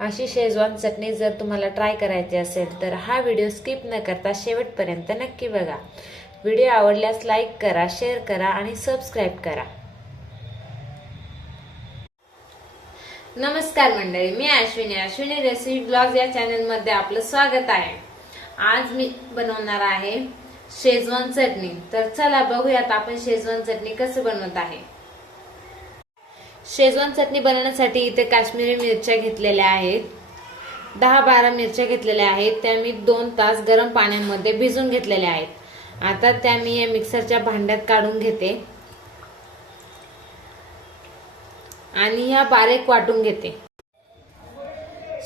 अशी शेजवान चटणी जर तुम्हाला ट्राय करायची असेल तर हा व्हिडिओ स्किप न करता शेवटपर्यंत नक्की बघा। व्हिडिओ आवडल्यास लाईक करा, शेअर करा आणि सबस्क्राईब करा। नमस्कार मंडळी, मी अश्विनी रेसिपी ब्लॉग या चॅनलमध्ये आपलं स्वागत आहे। आज मी बनवणार आहे शेजवान चटणी। तर चला बघूयात आपण शेजवान चटणी कसे बनवत आहे। शेजवान चटणी बनवण्यासाठी इथे काश्मीरी मिरच्या घेतलेल्या आहेत। 10-12 मिरच्या घेतलेल्या आहेत। त्या मी 2 तास गरम पाण्यामध्ये भिजवून घेतलेल्या आहेत। आता त्या मी या मिक्सरच्या भांड्यात काढून घेते आणि या बारीक वाटून घेते।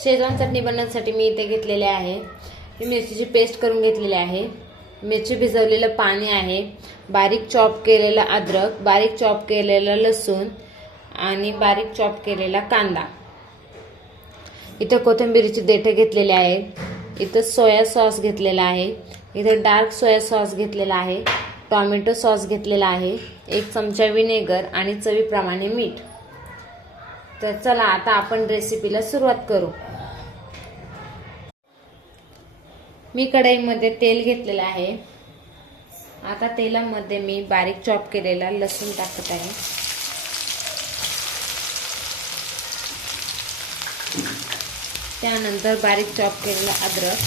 शेजवान चटणी बनवण्यासाठी मी इथे घेतलेले आहे ही मिरचीची पेस्ट करून घेतलेली आहे, मिरची भिजवलेलं पाणी आहे, बारीक चॉप केलेला अद्रक, बारीक चॉप केलेला लसूण आणि बारीक चॉप केलेला कांदा। इथे कोथिंबीरची देठे घेतलेले आहेत। इथे सोया सॉस घेतलेला आहे। इथे डार्क सोया सॉस घेतलेला आहे। टोमॅटो सॉस घेतलेला आहे। 1 चमचा विनेगर आणि चवीप्रमाणे मीठ। तर चला आता आपण रेसिपीला सुरुवात करू। मी कढईमध्ये तेल घेतलेलं आहे। आता तेलामध्ये मी बारीक चॉप केलेला लसूण टाकत आहे। त्यानंतर बारीक चॉप केलेला अद्रक,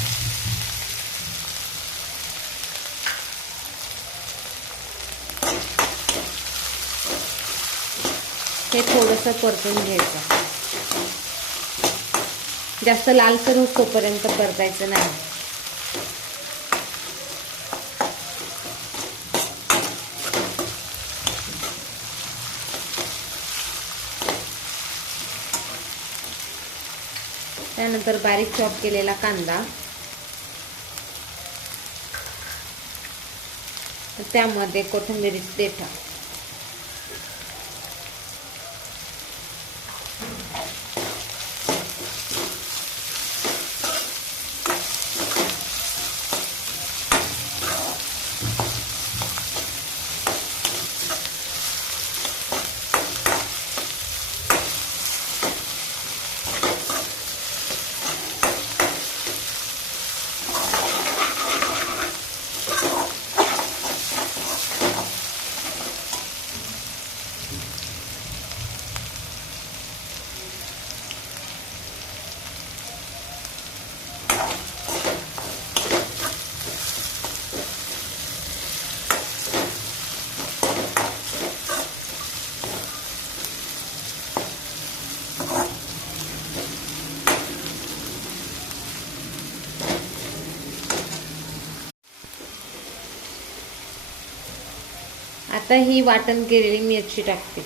हे थोडंसं परतून घ्यायचं। जास्त लालसर होईपर्यंत परतायचं नाही। त्यानंतर बारीक चॉप केलेला कांदा, त्यामध्ये कोथिंबीरची देठा, आता ही वाटण केलेली मिरची टाकते।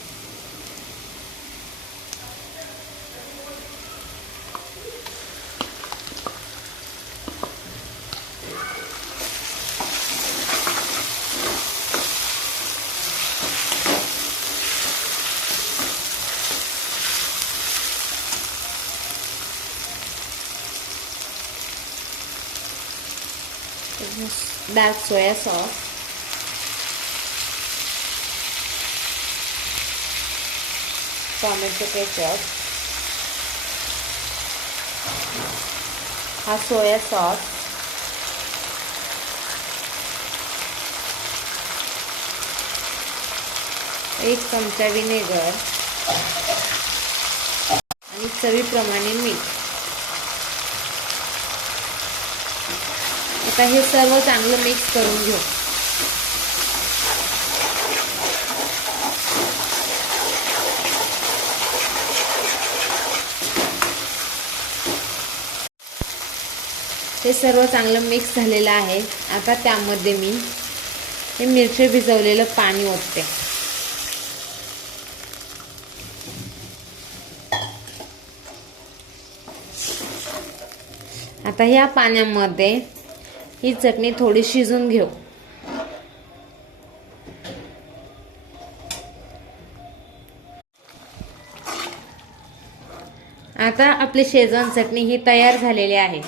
Dark soya sauce, tomato ketchup, हा सोया सॉस, एक चमचा विनेगर आणि चवीप्रमाणे मीठ। आता हे सर्व चांगलं मिक्स करून घेऊ। हे सर्व चांगलं मिक्स झालेलं आहे। आता त्यामध्ये मी हे मिरची भिजवलेलं पाणी ओतते। आता या पाण्यामध्ये ही चटणी थोडी शिजून घेऊ। आता आपली शेजवान चटणी ही तयार झालेली आहे।